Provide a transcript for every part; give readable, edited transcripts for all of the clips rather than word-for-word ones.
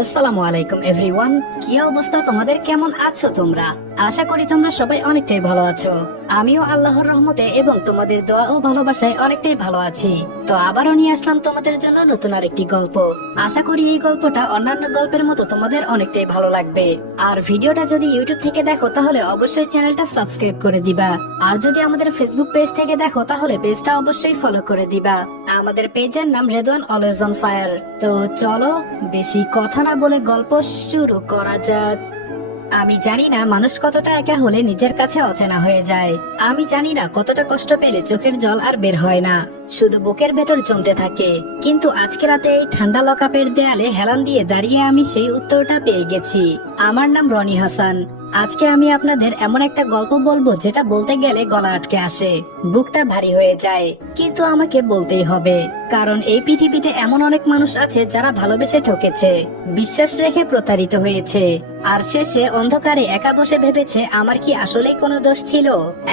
আসসালামু আলাইকুম এভরিওয়ান। কি অবস্থা তোমাদের, কেমন আছো তোমরা? আশা করি তোমরা সবাই অনেকটাই ভালো আছো। আমিও আল্লাহর রহমতে এবং তোমাদের দোয়া ও ভালোবাসায় অনেকটাই ভালো আছি। তো আবারও নিয়ে আসলাম তোমাদের জন্য নতুন আরেকটি গল্প। আশা করি এই গল্পটা অন্যান্য গল্পের মতো তোমাদের অনেকটাই ভালো লাগবে। আর ভিডিওটা যদি ইউটিউব থেকে দেখো তাহলে অবশ্যই চ্যানেলটা সাবস্ক্রাইব করে দিবা। আর যদি আমাদের ফেসবুক পেজ থেকে দেখো তাহলে পেজটা অবশ্যই ফলো করে দিবা। আমাদের পেজের নাম রেদওয়ান অলওয়েজ অন ফায়ার। তো চলো বেশি কথা না বলে গল্প শুরু করা যাক। আমি জানি না মানুষ কতটা একা হলে নিজের কাছে অচেনা হয়ে যায়। আমি জানি না কতটা কষ্ট পেলে চোখের জল আর বের হয় না, শুধু বুকের ভেতর জমতে থাকে। কিন্তু আজকে রাতে এই ঠান্ডা লকআপের দেয়ালে হেলান দিয়ে দাঁড়িয়ে আমি সেই উত্তরটা পেয়ে গেছি। আমার নাম রনি হাসান। আজকে আমি আপনাদের এমন একটা গল্প বলবো যেটা বলতে গেলে গলা আটকে আসে, বুকটা ভারী হয়ে যায়, কিন্তু আমাকে বলতেই হবে। কারণ এই পৃথিবীতে এমন অনেক মানুষ আছে যারা ভালোবেসে ঠকেছে, বিশ্বাস রেখে প্রতারিত হয়েছে, আর শেষে অন্ধকারে একা বসে ভেবেছে আমার কি আসলেই কোনো দোষ ছিল।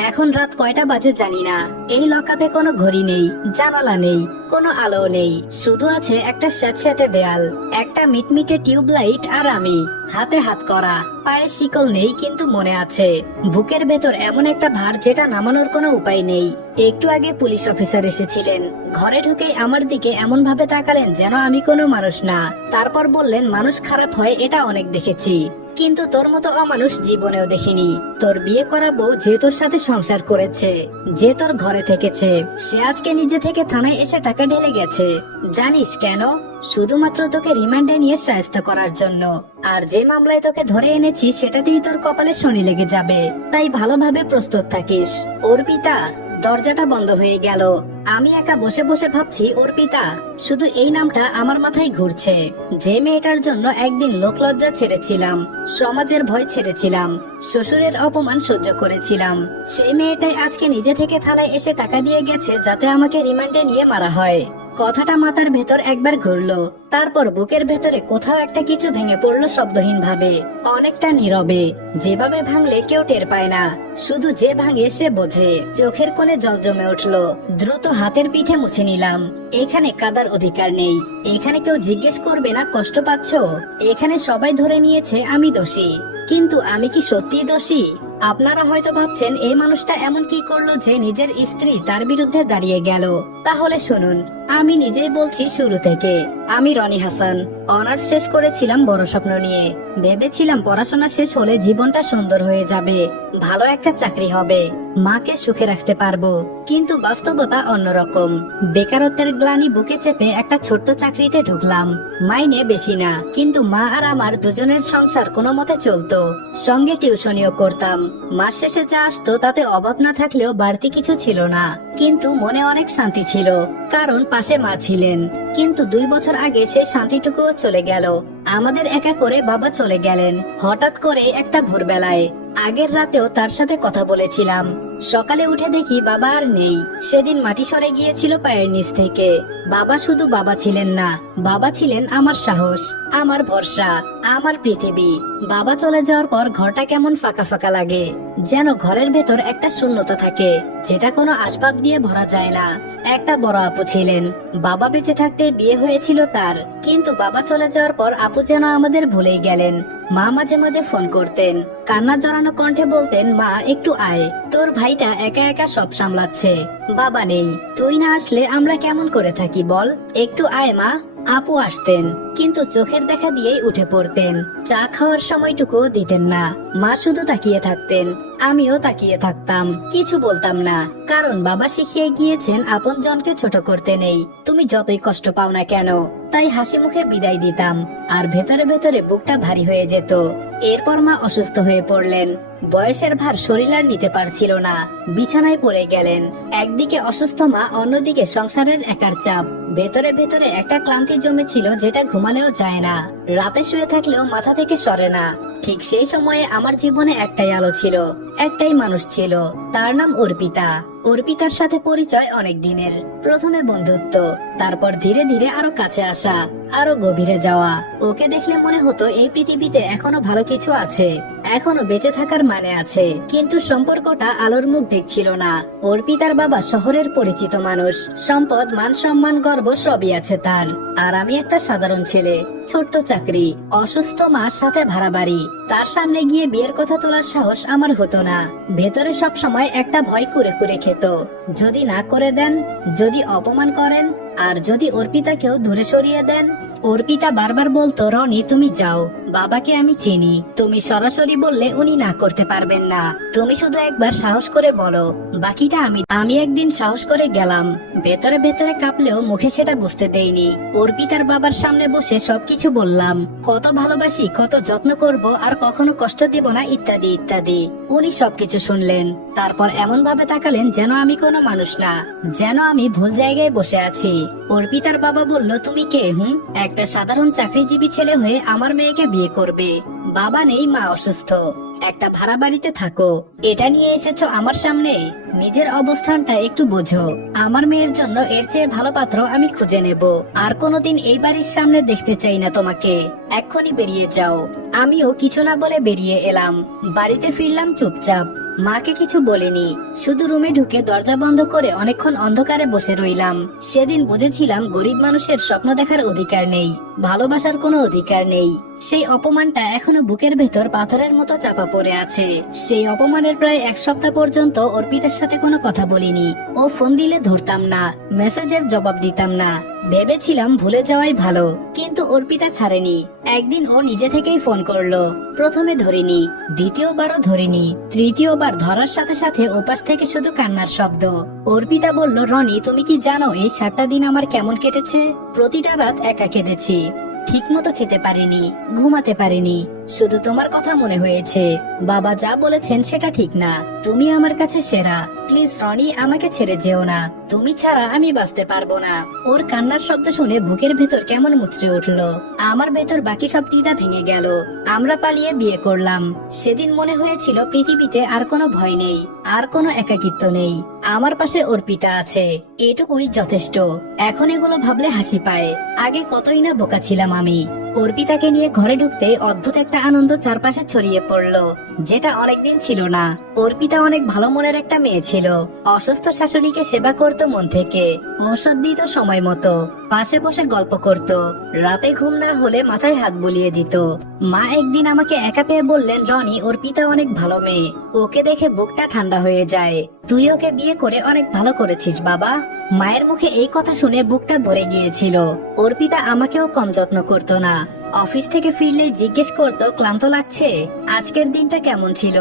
এখন রাত কয়টা বাজে জানি না। এই লকআপে কোনো ঘড়ি নেই, জানালা নেই, কোনো আলো নেই, শুধু আছে একটা স্যাঁতস্যাঁতে দেয়াল, একটা মিটমিটে টিউবলাইট আর আমি, হাতে হাত করা, পায়ে শিকল নেই কিন্তু মনে আছে। বুকের ভেতর এমন একটা ভার যেটা নামানোর কোনো উপায় নেই। একটু আগে পুলিশ অফিসার এসেছিলেন, ঘরে ঢুকেই আমার দিকে এমন ভাবে তাকালেন যেন আমি কোনো মানুষ না। তারপর বললেন, মানুষ খারাপ হয় এটা অনেক দেখেছি, কিন্তু তোর মতো অমানুষ জীবনেও দেখিনি। তোর বিয়ে করা বউ যে তোর সাথে সংসার করেছে, যে তোর ঘরে থেকেছে, সে আজকে নিজে থেকে থানায় এসে টাকা ঢেলে গেছে। জানিস কেন? শুধুমাত্র তোকে রিমান্ডে নিয়ে শায়েস্তা করার জন্য। আর যে মামলায় তোকে ধরে এনেছি সেটাতেই তোর কপালে শনি লেগে যাবে, তাই ভালোভাবে প্রস্তুত থাকিস। অর্পিতা। দরজাটা বন্ধ হয়ে গেল। আমি একা বসে বসে ভাবছি অর্পিতা, শুধু এই নামটা আমার মাথায় ঘুরছে। যে মেয়েটার জন্য একদিন লোকলজ্জা ছেড়েছিলাম, সমাজের ভয় ছেড়েছিলাম, শ্বশুরের অপমান সহ্য করেছিলাম, সেই মেয়েটাই আজকে নিজে থেকে থানায় এসে টাকা দিয়ে গেছে যাতে আমাকে রিমান্ডে নিয়ে মারা হয়। কথাটা মাথার ভেতর একবার ঘুরলো, তারপর বুকের ভেতরে কোথাও একটা কিছু ভেঙে পড়লো শব্দহীন ভাবে, অনেকটা নীরবে, যেভাবে ভাঙলে কেউ টের পায় না, শুধু যে ভাঙে সে বোঝে। চোখের কোণে জল জমে উঠলো, দ্রুত হাতের পিঠে মুছে নিলাম। এখানে কাদার অধিকার নেই, এখানে কেউ জিজ্ঞেস করবে না কষ্ট পাচ্ছ, এখানে সবাই ধরে নিয়েছে আমি দোষী, কিন্তু আমি কি সত্যি দোষী? আপনারা হয়তো ভাবছেন এই মানুষটা এমন কি করলো যে নিজের স্ত্রী তার বিরুদ্ধে দাঁড়িয়ে গেল। তাহলে শুনুন, আমি নিজেই বলছি শুরু থেকে। আমি রনি হাসান, অনার্স শেষ করেছিলাম বড় স্বপ্ন নিয়ে। ভেবেছিলাম পড়াশোনা শেষ হলে জীবনটা সুন্দর হয়ে যাবে, ভালো একটা চাকরি হবে, মাকে সুখে রাখতে পারবো। কিন্তু বাস্তবতা অন্যরকম। বেকারত্বের গ্লানি বুকে চেপে একটা ছোট্ট চাকরিতে ঢুকলাম। মাইনে বেশি না, কিন্তু মা আর আমার দুজনের সংসার কোনো মতে চলতো। সঙ্গে টিউশনিও করতাম। মাস শেষে যা আসতো তাতে অভাব না থাকলেও বাড়তি কিছু ছিল না, কিন্তু মনে অনেক শান্তি ছিল, কারণ পাশে মা ছিলেন। কিন্তু 2 বছর আগে সেই শান্তিটুকুও চলে গেল। আমাদের একা করে বাবা চলে গেলেন হঠাৎ করে একটা ভোরবেলায়। আগের রাতেও তার সাথে কথা বলেছিলাম। সকালে উঠে দেখি বাবা আর নেই। সেদিন মাটি সরে গিয়েছিল পায়ের নিচ থেকে। বাবা শুধু বাবা ছিলেন না, বাবা ছিলেন আমার সাহস, আমার ভরসা, আমার পৃথিবী। বাবা চলে যাওয়ার পর ঘরটা কেমন ফাঁকা ফাঁকা লাগে, যেন ঘরের ভেতর একটা শূন্যতা থাকে যেটা কোনো আসবাব দিয়ে ভরা যায় না। একটা বড় আপু ছিলেন, বাবা বেঁচে থাকতে বিয়ে হয়েছিল তার, কিন্তু বাবা চলে যাওয়ার পর আপু যেন আমাদের ভুলেই গেলেন। মা মাঝে মাঝে ফোন করতেন, কান্না জড়ানো কণ্ঠে বলতেন, মা একটু আয়, তোর ভাইটা একা একা সব সামলাচ্ছে, বাবা নেই, তুই না আসলে আমরা কেমন করে থাকি বল, একটু আয় মা। আপু আসতেন, কিন্তু চোখের দেখা দিয়েই উঠে পড়তেন। চা খাওয়ার সময়টুকু দিতেন না। মা শুধু তাকিয়ে থাকতেন, আমিও তাকিয়ে থাকতাম, কিছু বলতাম না, কারণ বাবা শিখিয়ে গিয়েছেন আপনজনকে ছোট করতে নেই, তুমি যতই কষ্ট পাও না কেন। তাই হাসি মুখে বিদায় দিতাম, আর ভেতরে ভেতরে বুকটা ভারী হয়ে যেত। এরপর মা অসুস্থ হয়ে পড়লেন। বয়সের ভার শরীর আর নিতে পারছিল না, বিছানায় পড়ে গেলেন। একদিকে অসুস্থ মা, অন্যদিকে সংসারের একার চাপ। ভেতরে ভেতরে একটা ক্লান্তি জমেছিল যেটা ঘুমালেও যায় না, রাতে শুয়ে থাকলেও মাথা থেকে সরে না। ঠিক সেই সময়ে আমার জীবনে একটাই আলো ছিল, একটাই মানুষ ছিল, তার নাম অর্পিতা। অর্পিতার সাথে পরিচয় অনেক দিনের। প্রথমে বন্ধুত্ব, তারপর ধীরে ধীরে আরো কাছে আসা, আরো গভীরে যাওয়া। ওকে দেখলে মনে হতো এই পৃথিবীতে এখনো ভালো কিছু আছে। এখনো বেঁচে থাকার মানে আছে, কিন্তু সম্পর্কটা আলোর মুখ দেখছিল না। অর্পিতার বাবা শহরের পরিচিত মানুষ, সম্পদ, মান সম্মান, গর্ব সবই আছে তার। আর আমি একটা সাধারণ ছেলে, ছোট্ট চাকরি, অসুস্থ মা, সাথে ভাড়া বাড়ি। তার সামনে গিয়ে বিয়ের কথা তোলার সাহস আমার হতো না। ভেতরে সব সময় একটা ভয় কুরে কুরে খেত, যদি না করে দেন, যদি অপমান করেন, আর যদি অর্পিতাকেও দূরে সরিয়ে দেন। অর্পিতা বারবার বলতো, রনি তুমি যাও, বাবাকে আমি চিনি, তুমি সরাসরি বললে উনি না করতে পারবেন না, তুমি শুধু একবার সাহস করে বলো, বাকিটা আমি একদিন সাহস করে গেলাম, ভেতরে ভেতরে কাঁপলেও মুখে সেটা বুঝতে দেইনি। অর্পিতার বাবার সামনে বসে সবকিছু বললাম, কত ভালোবাসি, কত যত্ন করব, আর কখনো কষ্ট দেব না, ইত্যাদি ইত্যাদি। উনি সবকিছু শুনলেন, তারপর এমন ভাবে তাকালেন যেন আমি কোনো মানুষ না, যেন আমি ভুল জায়গায় বসে আছি। অর্পিতার বাবা বলল, তুমি কে? একটা সাধারণ চাকরিজীবী ছেলে হয়ে আমার মেয়েকে বিয়ে করবে? বাবা নেই, মা অসুস্থ, একটা ভাড়া বাড়িতে থাকো, এটা নিয়ে এসেছো আমার সামনে? নিজের অবস্থানটা একটু বোঝো। আমার মেয়ের জন্য এর চেয়ে ভালো পাত্র আমি খুঁজে নেব। আর কোনোদিন এই বাড়ির সামনে দেখতে চাই না তোমাকে, এক্ষুনি বেরিয়ে যাও। আমিও কিছু না বলে বেরিয়ে এলাম। বাড়িতে ফিরলাম চুপচাপ, মাকে কিছু বলিনি, শুধু রুমে ঢুকে দরজা বন্ধ করে অনেকক্ষণ অন্ধকারে বসে রইলাম। সেদিন বুঝেছিলাম গরিব মানুষের স্বপ্ন দেখার অধিকার নেই, ভালোবাসার কোনো অধিকার নেই। সেই অপমানটা এখনো বুকের ভেতর পাথরের মতো চাপা পড়ে আছে। সেই অপমানের প্রায় এক সপ্তাহ পর্যন্ত অর্পিতার সাথে কোনো কথা বলিনি। ও ফোন দিলে ধরতাম না, মেসেজের জবাব দিতাম না, ভেবেছিলাম ভুলে যাওয়াই ভালো। কিন্তু অর্পিতা ছাড়েনি। একদিন ও নিজে থেকেই ফোন করলো। প্রথমে ধরিনি, দ্বিতীয়বারও ধরিনি, তৃতীয়বার ধরার সাথে সাথে ওপাশ থেকে শুধু কান্নার শব্দ। অর্পিতা বলল, রনি তুমি কি জানো এই 7টা দিন আমার কেমন কেটেছে? প্রতিটা রাত একা কেঁদেছি, ঠিক মতো খেতে পারিনি, ঘুমাতে পারিনি, শুধু তোমার কথা মনে হয়েছে। বাবা যা বলেছেন সেটা ঠিক না, তুমি আমার কাছে সেরা, প্লিজ রনি আমাকে ছেড়ে যেও না, তুমি ছাড়া আমি বাঁচতে পারবো না। ওর কান্নার শব্দ শুনে বুকের ভেতর কেমন মুচড়ে উঠলো। আমার ভেতর বাকি সব দ্বিধা ভেঙে গেল। আমরা পালিয়ে বিয়ে করলাম। সেদিন মনে হয়েছিল পৃথিবীতে আর কোনো ভয় নেই, আর কোনো একাকিত্ব নেই, আমার পাশে অর্পিতা আছে, এটুকুই যথেষ্ট। এখন এগুলো ভাবলে হাসি পায়। আগে কতই না বোকা ছিলাম আমি। অর্পিতাকে নিয়ে ঘরে ঢুকতে অদ্ভুত একটা আনন্দ চারপাশে ছড়িয়ে পড়লো, যেটা অনেকদিন ছিল না। অর্পিতা অনেক ভালো মনের একটা মেয়ে ছিল। অসুস্থ শাশুড়িকে সেবা করত মন থেকে, ঔষধ দিত সময় মতো, পাশে বসে গল্প করত, রাতে ঘুম না হলে মাথায় হাত বুলিয়ে দিত। মা একদিন আমাকে একা পেয়ে বললেন, রনি অর্পিতা অনেক ভালো মেয়ে, ওকে দেখে বুকটা ঠান্ডা হয়ে যায়, তুই ওকে বিয়ে করে অনেক ভালো করেছিস বাবা। মায়ের মুখে এই কথা শুনে বুকটা ভরে গিয়েছিল। অর্পিতা আমাকেও কম যত্ন করত না। অফিস থেকে ফিরলে জিজ্ঞেস করতো, ক্লান্ত লাগছে, আজকের দিনটা কেমন ছিল,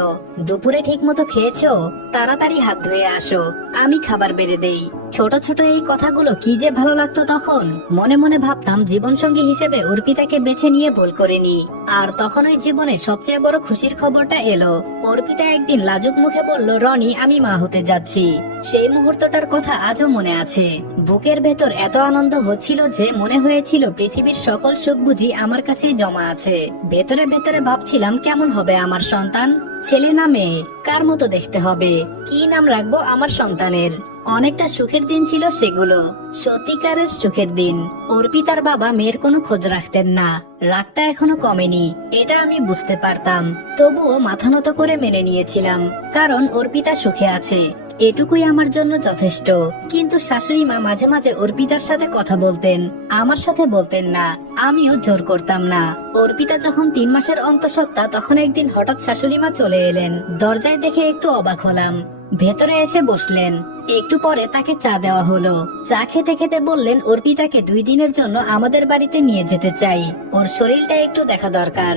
দুপুরে ঠিক মতো খেয়েছো, তাড়াতাড়ি হাত ধুয়ে আসো, আমি খাবার বেড়ে দেই। ছোট ছোট এই কথাগুলো কি যে ভালো লাগতো তখন। মনে মনে ভাবতাম জীবন সঙ্গী হিসেবে অর্পিতাকে বেছে নিয়ে ভুল করিনি। আর তখন ওই জীবনে সবচেয়ে বড় খুশির খবরটা এলো। অর্পিতা একদিন লাজুক মুখে বলল, রনি আমি মা হতে যাচ্ছি। সেই মুহূর্তটার কথা আজও মনে আছে। বুকের ভেতর এত আনন্দ হচ্ছিল যে মনে হয়েছিল পৃথিবীর সকল সুখ বুঝি আমার কাছেই জমা আছে। ভেতরে ভেতরে ভাবছিলাম কেমন হবে আমার সন্তান, ছেলে না মেয়ে, কার মতো দেখতে হবে, কি নাম রাখবো আমার সন্তানের। অনেকটা সুখের দিন ছিল সেগুলো, সত্যিকারের সুখের দিন। অর্পিতার বাবা মেয়ের কোনো খোঁজ রাখতেন না, রাগটা এখনো কমেনি, এটা আমি বুঝতে পারতাম। তবুও মাথা নত করে মেনে নিয়েছিলাম, কারণ অর্পিতা সুখে আছে, এটুকুই আমার জন্য যথেষ্ট। কিন্তু শাশুড়ি মা মাঝে মাঝে অর্পিতার সাথে কথা বলতেন, আমার সাথে বলতেন না। আমিও জোর করতাম না। অর্পিতা যখন 3 মাসের অন্তঃসত্ত্বা, তখন একদিন হঠাৎ শাশুড়ি মা চলে এলেন। দরজায় দেখে একটু অবাক হলাম। ভেতরে এসে বসলেন। একটু পরে তাকে চা দেওয়া হলো। চা খেতে খেতে বললেন, অর্পিতাকে 2 দিনের জন্য আমাদের বাড়িতে নিয়ে যেতে চাই, ওর শরীরটা একটু দেখা দরকার,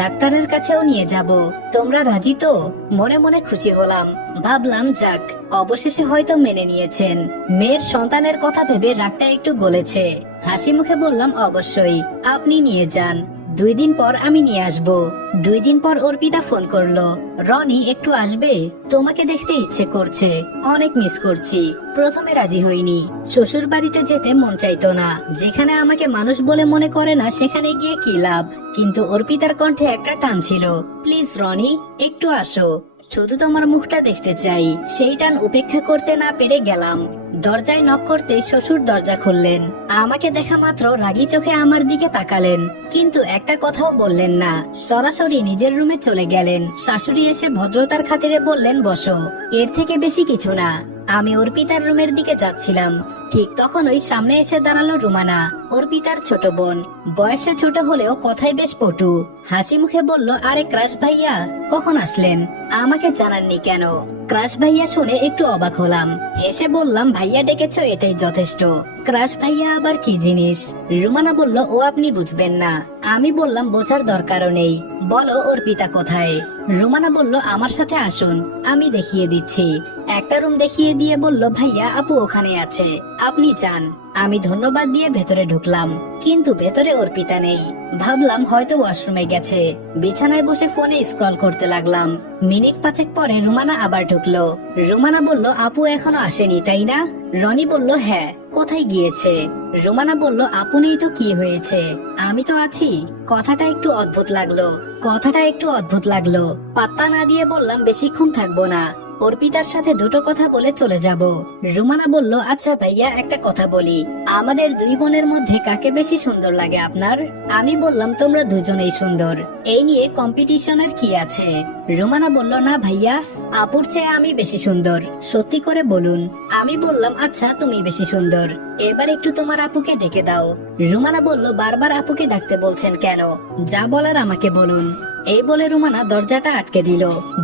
ডাক্তারের কাছেও নিয়ে যাব, তোমরা রাজি তো? মনে মনে খুশি হলাম। ভাবলাম যাক, অবশেষে হয়তো মেনে নিয়েছেন। মেয়ের সন্তানের কথা ভেবে রাগটা একটু গলেছে। হাসি মুখে বললাম, অবশ্যই, আপনি নিয়ে যান, 2 দিন পর আমি নিয়ে আসবো। 2 দিন পর অর্পিতা ফোন করলো, রনি একটু আসবে, তোমাকে দেখতে ইচ্ছে করছে, অনেক মিস করছি। প্রথমে রাজি হইনি, শ্বশুর বাড়িতে যেতে মন চাইতো না, যেখানে আমাকে মানুষ বলে মনে করে না সেখানে গিয়ে কি লাভ। কিন্তু অর্পিতার কণ্ঠে একটা টান ছিল, প্লিজ রনি একটু আসো। শুধু তোমার মুখটা দেখতে চাই। সেই টান উপেক্ষা করতে না পেরে গেলাম। দরজায় নক করতে শ্বশুর দরজা খুললেন। আমাকে দেখা মাত্র রাগী চোখে আমার দিকে তাকালেন, কিন্তু একটা কথাও বললেন না। সরাসরি নিজের রুমে চলে গেলেন। শাশুড়ি এসে ভদ্রতার খাতিরে বললেন, বসো। এর থেকে বেশি কিছু না। আমি অর্পিতার রুমের দিকে যাচ্ছিলাম, ঠিক তখন ওই সামনে এসে দাঁড়ালো রুমানা, অর্পিতার ছোট বোন। বয়সে ছোট হলেও কথাই বেশ পটু। হাসি মুখে বলল, আরে ক্রাশ ভাইয়া, কখন আসলেন? আমাকে জানাননি কেন? ক্রাশ ভাইয়া শুনে একটু অবাক হলাম। হেসে বললাম, ভাইয়া ডেকেছো এটাই যথেষ্ট। ক্রাশ ভাইয়া আবার কি জিনিস? রুমানা বলল, ও আপনি বুঝবেন না। আমি বললাম, বোঝার দরকারও নেই, বলো অর্পিতা কোথায়? রুমানা বলল, আমার সাথে আসুন, আমি দেখিয়ে দিচ্ছি। একটা রুম দেখিয়ে দিয়ে বলল, ভাইয়া আপু ওখানে আছে, আপনি যান। আমি ধন্যবাদ দিয়ে ভেতরে ঢুকলাম, কিন্তু ভেতরে অর্পিতা নেই। ভাবলাম হয়তো ওয়াশরুমে গেছে। বিছানায় বসে ফোনে স্ক্রল করতে লাগলাম। মিনিট 5 পরে রুমানা আবার ঢুকলো। রুমানা বলল, আপু এখনো আসেনি তাই না? রনি বলল, হ্যাঁ। কোথায় গিয়েছে? রুমানা বলল, আপু নেই তো কি হয়েছে, আমি তো আছি। কথাটা একটু অদ্ভুত লাগলো। পাত্তা না দিয়ে বললাম, বেশিক্ষণ থাকবো না, অর্পিতার সাথে দুটো কথা বলে চলে যাব। রুমানা বলল, আচ্ছা ভাইয়া একটা কথা বলি, আমাদের দুই বোনের মধ্যে কাকে বেশি সুন্দর লাগে আপনার? আমি বললাম, তোমরা দুজনেই সুন্দর, এই নিয়ে কম্পিটিশনের কি আছে? রুমানা বলল, না ভাইয়া, আপুর চেয়ে আমি বেশি সুন্দর, সত্যি করে বলুন। আমি বললাম, আচ্ছা তুমি বেশি সুন্দর, এবার একটু তোমার আপুকে ডেকে দাও। রুমানা বলল, বারবার আপুকে ডাকতে বলছেন কেন? যা বলার আমাকে বলুন। এই বলে রুমানা দরজাটা আটকে দিল।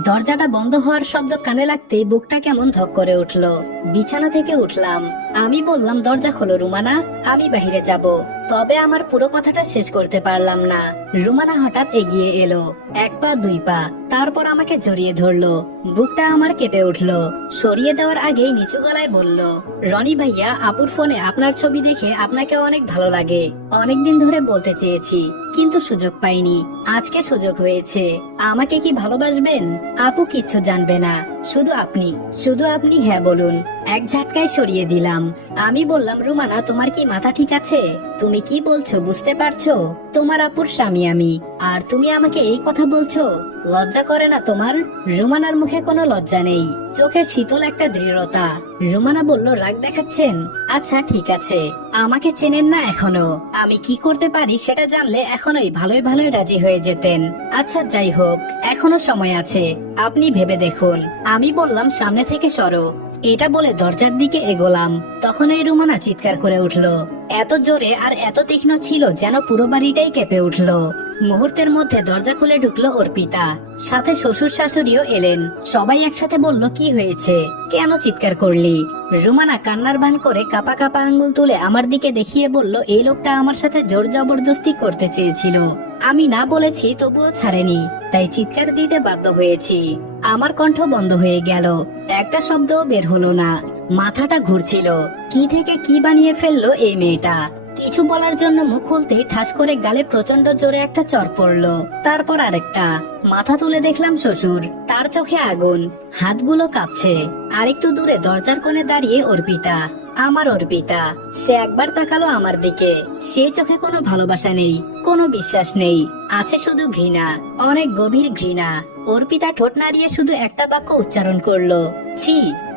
দরজাটা বন্ধ হওয়ার শব্দ কানে লাগতেই বুকটা কেমন ধক করে উঠল। বিছানা থেকে উঠলাম। আমি বললাম, দরজা খোলো রুমানা, আমি বাহিরে যাব। তবে আমার পুরো কথাটা শেষ করতে পারলাম না। রুমানা হঠাৎ এগিয়ে এলো, 1 পা 2 পা, তারপর আমাকে জড়িয়ে ধরলো। বুকটা আমার কেঁপে উঠলো। সরিয়ে দেওয়ার আগেই নিচু গলায় বলল, রনি ভাইয়া, আপুর ফোনে আপনার ছবি দেখে আপনাকে অনেক ভালো লাগে। অনেকদিন ধরে বলতে চেয়েছি, কিন্তু সুযোগ পাইনি। আজকে সুযোগ হয়েছে। আমাকে কি ভালোবাসবেন? আপু কিচ্ছু জানবে না, শুধু আপনি হ্যাঁ বলুন। এক ঝাটকায় সরিয়ে দিলাম। আমি বললাম, রুমানা তোমার কি মাথা ঠিক আছে? তুমি কি বলছো বুঝতে পারছো? তোমার আপুর স্বামী আমি, আর তুমি আমাকে এই কথা বলছো? লজ্জা করে না তোমার? রুমানার মুখে কোনো লজ্জা নেই, চোখে শীতল একটা দৃঢ়তা। রুমানা বলল, রাগ দেখাচ্ছেন? আচ্ছা ঠিক আছে, আমাকে চেনেন না এখনো। আমি কি করতে পারি সেটা জানলে এখনোই ভালোই রাজি হয়ে যেতেন। আচ্ছা যাই হোক, এখনো সময় আছে, আপনি ভেবে দেখুন। আমি বললাম, সামনে থেকে সরো। এটা বলে দরজার দিকে এগোলাম। তখন এই রুমানা চিৎকার করে উঠলো, এত জোরে আর এত তীক্ষ্ণ ছিল যেন পুরো বাড়িটাই কেঁপে উঠলো। মুহূর্তের মধ্যে দরজা খুলে ঢুকলো অর্পিতা, সাথে শ্বশুর শাশুড়িও এলেন। সবাই একসাথে বলল, কি হয়েছে, কেন চিৎকার করলি? রুমানা কান্নার ভান করে কাপা কাপা আঙ্গুল তুলে আমার দিকে দেখিয়ে বলল, এই লোকটা আমার সাথে জোর জবরদস্তি করতে চেয়েছিল। আমি না বলেছি তবুও ছাড়েনি, তাই চিৎকার দিতে বাধ্য হয়েছি। আমার কণ্ঠ বন্ধ হয়ে গেল, একটা শব্দও বের হলো না। মাথাটা ঘুরছিল, কি থেকে কি বানিয়ে ফেললো এই মেয়েটা। কিছু বলার জন্য মুখ খুলতেই ঠাস করে গালে প্রচন্ড জোরে একটা চড় পড়লো, তারপর আরেকটা। মাথা তুলে দেখলাম শ্বশুর, তার চোখে আগুন, হাতগুলো কাঁপছে। আরেকটু দূরে দরজার কোণে দাঁড়িয়ে অর্পিতা, আমার অর্পিতা। সে একবার তাকালো আমার দিকে, সে চোখে কোনো ভালোবাসা নেই, কোনো বিশ্বাস নেই, আছে শুধু ঘৃণা, অনেক গভীর ঘৃণা। অর্পিতা ঠোঁট নাড়িয়ে শুধু একটা বাক্য উচ্চারণ করলো, ছি।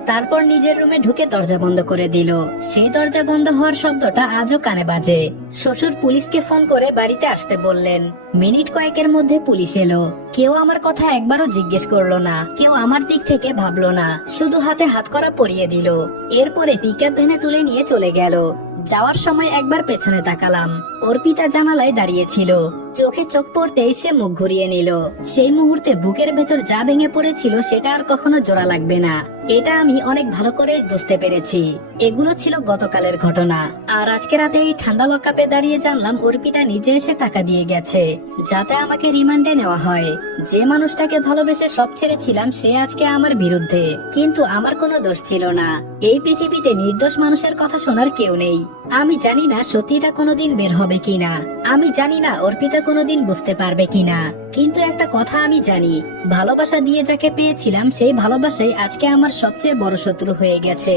তারপর নিজের রুমে ঢুকে দরজা বন্ধ করে দিল। সেই দরজা বন্ধ হওয়ার শব্দটা আজও কানে বাজে। শ্বশুর পুলিশকে ফোন করে বাড়িতে আসতে বললেন। মিনিট কয়েকের মধ্যে পুলিশ এলো। কেউ আমার কথা একবারও জিজ্ঞেস করলো না, কেউ আমার দিক থেকে ভাবলো না, শুধু হাতে হাত করা পরিয়ে দিল। এরপরে পিকআপ ভ্যানে তুলে নিয়ে চলে গেল। যাওয়ার সময় একবার পেছনে তাকালাম, অর্পিতা জানালায় দাঁড়িয়েছিল। চোখে চোখ পড়তেই সে মুখ ঘুরিয়ে নিল। সেই মুহূর্তে বুকের ভেতর যা ভেঙে পড়েছিল সেটা আর কখনো জোড়া লাগবে না, এটা আমি অনেক ভালো করে বুঝতে পেরেছি। এগুলো ছিল গতকালের ঘটনা। আর আজকে রাতে এই ঠান্ডা লকআপে দাঁড়িয়ে জানলাম অর্পিতা নিজে এসে টাকা দিয়ে গেছে, যাতে আমাকে রিমান্ডে নেওয়া হয়। যে মানুষটাকে ভালোবেসে সব ছেড়েছিলাম সে আজকে আমার বিরুদ্ধে, কিন্তু আমার কোনো দোষ ছিল না। এই পৃথিবীতে নির্দোষ মানুষের কথা শোনার কেউ নেই। আমি জানি না সত্যিটা কোনোদিন বের হবে কিনা, আমি জানি না অর্পিতা কোনোদিন বুঝতে পারবে কিনা, কিন্তু একটা কথা আমি জানি, ভালোবাসা দিয়ে যাকে পেয়েছিলাম সেই ভালোবাসাই আজকে আমার সবচেয়ে বড় শত্রু হয়ে গেছে।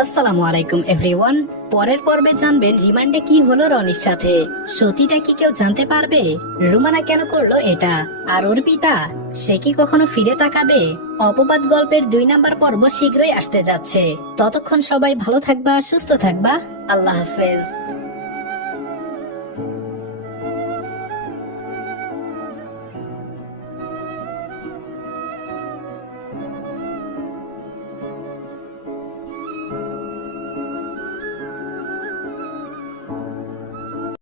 আসসালামু আলাইকুম এভরিওয়ান। পরের পর্বে জানবেন রিমান্ডে কি হলো রনির সাথে। সত্যিটা কি কেউ জানতে পারবে? রুমানা কেন করলো এটা? আর অর্পিতা সে কি কখনো ফিরে তাকাবে? অপবাদ গল্পের 2 নাম্বার পর্ব শীঘ্রই আসতে যাচ্ছে। ততক্ষণ সবাই ভালো থাকবা, সুস্থ থাকবা। আল্লাহ হাফেজ।